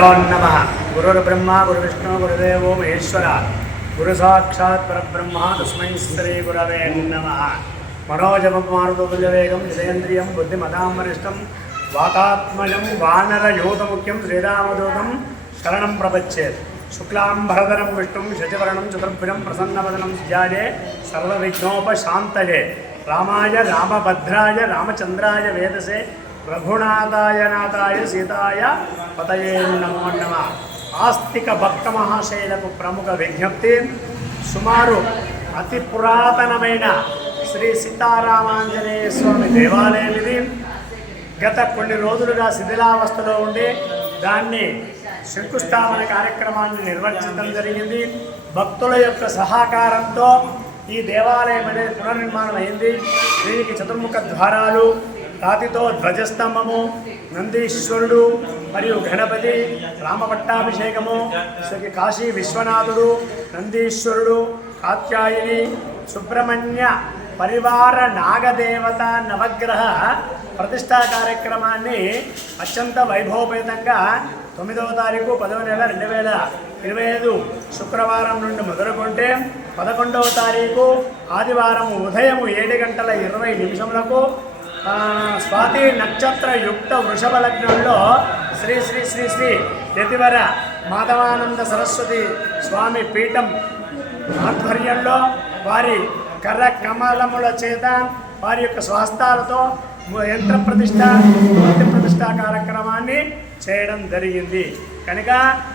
గురుభ్యో నమ గురుర్బ్రహ్మ గురువిష్ణు గురుదేవో మహేశ్వర గురు సాక్షాత్ పరబ్రహ్మ తస్మై శ్రీ గురవే నమ మనోజమమారుతోజవేగం జితేంద్రియం బుద్ధిమతామరిష్టం వాతాత్మజం వానరయూతముఖ్యం శ్రీరామదూతం శరణం ప్రపచ్చేత్ శుక్లాంబరధరం విష్ణుం శశివరణం చతుర్భుజం ప్రసన్నవదనం ధ్యాయే సర్వవిఘ్నోపశాంతయే రామాయ రామభద్రాయ రామచంద్రాయ వేదసే రఘునాథాయ నాథాయ సీతాయ పతయే నమో నమ ఆస్తిక భక్త మహాశైలకు ప్రముఖ విజ్ఞప్తి సుమారు అతి పురాతనమైన శ్రీ సీతారామాంజనేయ స్వామి దేవాలయం ఇది గత కొన్ని రోజులుగా శిథిలావస్థలో ఉండి దాన్ని శంకుస్థాపన కార్యక్రమాన్ని నిర్వహించడం జరిగింది. భక్తుల యొక్క సహకారంతో ఈ దేవాలయం అనేది పునర్నిర్మాణం అయింది దీనికి చతుర్ముఖ ద్వారాలు రాతితో ధ్వజస్తంభము నందీశ్వరుడు మరియు గణపతి రామపట్టాభిషేకము శ్రీ కాశీ విశ్వనాథుడు నందీశ్వరుడు కాత్యాయిని సుబ్రహ్మణ్య పరివార నాగదేవత నవగ్రహ ప్రతిష్టా కార్యక్రమాన్ని అత్యంత వైభవపేతంగా తొమ్మిదవ తారీఖు పదవ నెల రెండు వేల ఇరవై ఐదు శుక్రవారం నుండి మొదలుకుంటే పదకొండవ తారీఖు ఆదివారం ఉదయం ఏడు గంటల ఇరవై నిమిషములకు స్వాతి నక్షత్ర యుక్త వృషభ లగ్నంలో శ్రీ శ్రీ శ్రీ శ్రీ యతివర మాధవానంద సరస్వతి స్వామి పీఠం ఆధ్వర్యంలో వారి కర్ర కమలముల చేత వారి యొక్క స్వాస్థాలతో యంత్ర ప్రతిష్ట మూర్తి ప్రతిష్ట కార్యక్రమాన్ని చేయడం జరిగింది. కనుక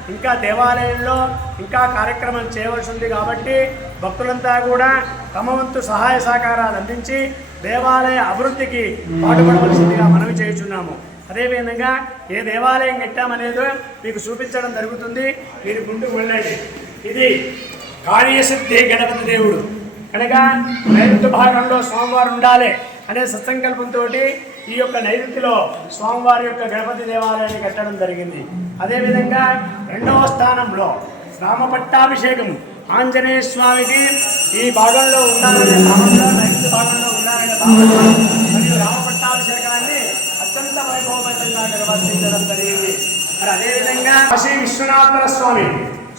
ఇంకా దేవాలయంలో ఇంకా కార్యక్రమం చేయవలసి ఉంది కాబట్టి భక్తులంతా కూడా తమ వంతు సహాయ సహకారాలు అందించి దేవాలయ అభివృద్ధికి పాటుపడవలసిందిగా మనవి చేయుచున్నాము. అదేవిధంగా ఏ దేవాలయం కట్టామనేదో మీకు చూపించడం జరుగుతుంది. మీరు ముందుకు వెళ్ళండి ఇది కార్యసిద్ధి గణపతి దేవుడు. కనుక నైరుతి భాగంలో సోమవారం ఉండాలి అనే సత్సంకల్పంతో ఈ యొక్క నైరుతిలో స్వామివారి యొక్క గణపతి దేవాలయాన్ని కట్టడం జరిగింది. అదేవిధంగా రెండవ స్థానంలో రామపట్టాభిషేకం ఆంజనేయ స్వామికి ఈ భాగంలో ఉండాలనే భావంలో నైరుతి భాగంలో ఉండాలనే భావంలో మరియు రామపట్టాభిషేకాన్ని అత్యంత వైభవపేతంగా నిర్వర్తించడం జరిగింది. మరి అదేవిధంగా కాశీ విశ్వనాథర స్వామి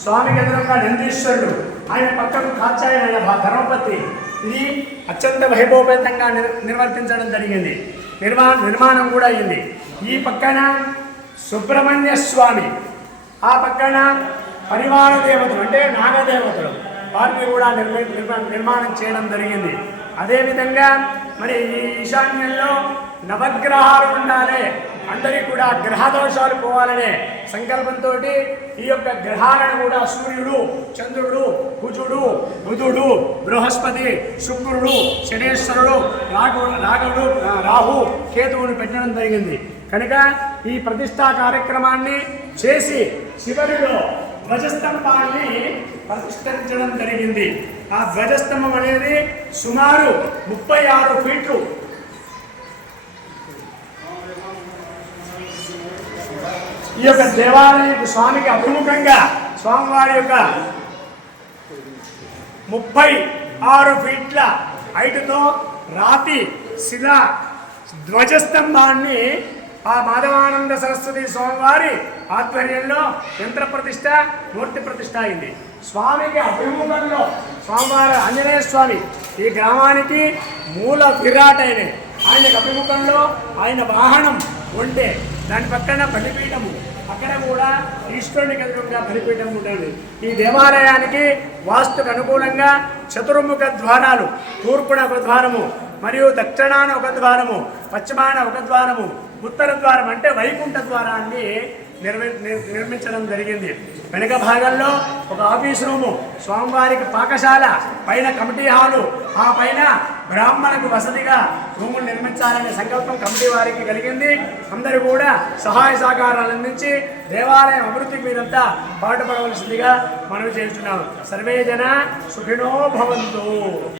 స్వామికి ఎదురుగా నందీశ్వరుడు ఆయన పక్కకు కాచాయన ధర్మపతి ఇది అత్యంత వైభవపేతంగా నిర్వర్తించడం జరిగింది. నిర్మా నిర్మాణం కూడా అయింది. ఈ పక్కన సుబ్రహ్మణ్య స్వామి ఆ పక్కన పరివార దేవతలు అంటే నాగదేవతలు. వారిని కూడా నిర్మ నిర్మాణం చేయడం జరిగింది. అదేవిధంగా మరి ఈ ఈశాన్యంలో నవగ్రహాలు ఉండాలి. అందరికీ కూడా గ్రహ దోషాలు పోవాలనే సంకల్పంతో ఈ యొక్క గ్రహాలను కూడా సూర్యుడు చంద్రుడు కుజుడు బుధుడు బృహస్పతి శుక్రుడు శనేశ్వరుడు రాఘు రాఘవుడు రాహు కేతువును పెట్టడం జరిగింది. కనుక ఈ ప్రతిష్టా కార్యక్రమాన్ని చేసి చివరిలో ధ్వజస్తంభాన్ని ప్రతిష్ఠించడం జరిగింది. ఆ ధ్వజస్తంభం అనేది సుమారు ముప్పై ఆరు ఫీట్లు. ఈ యొక్క దేవాలయం స్వామికి అభిముఖంగా స్వామివారి యొక్క ముప్పై ఆరు ఫీట్ల హైట్తో రాతి శిలా ధ్వజస్తంభాన్ని ఆ మాధవానంద సరస్వతి స్వామివారి ఆధ్వర్యంలో యంత్ర ప్రతిష్ట మూర్తి ప్రతిష్ట అయింది. స్వామికి అభిముఖంలో స్వామివారి ఆంజనేయ స్వామి ఈ గ్రామానికి మూల విరాట్ ఆయన. ఆయనకు అభిముఖంలో ఆయన వాహనం ఉంటే దాని పక్కన బలిపీఠము. అక్కడ కూడా ఈశ్వరునికి ఎదురుగా బలిపీఠం ఉంటుంది. ఈ దేవాలయానికి వాస్తుకు అనుకూలంగా చతుర్ముఖ ద్వారాలు తూర్పున ఒక ద్వారము మరియు దక్షిణాన ఒక ద్వారము పశ్చిమాన ఒక ద్వారము ఉత్తర ద్వారం అంటే వైకుంఠ ద్వారాన్ని నిర్మి నిర్మించడం జరిగింది. వెనుక భాగంలో ఒక ఆఫీస్ రూము స్వామివారికి పాకశాల పైన కమిటీ హాలు ఆ పైన బ్రాహ్మణకు వసతిగా రూములు నిర్మించాలనే సంకల్పం కమిటీ వారికి కలిగింది. అందరూ కూడా సహాయ సహకారాలు అందించి దేవాలయం అభివృద్ధికి మీరంతా పాటుపడవలసిందిగా మనవి చేస్తున్నాం. సర్వే జన సుఖినో భవంతు.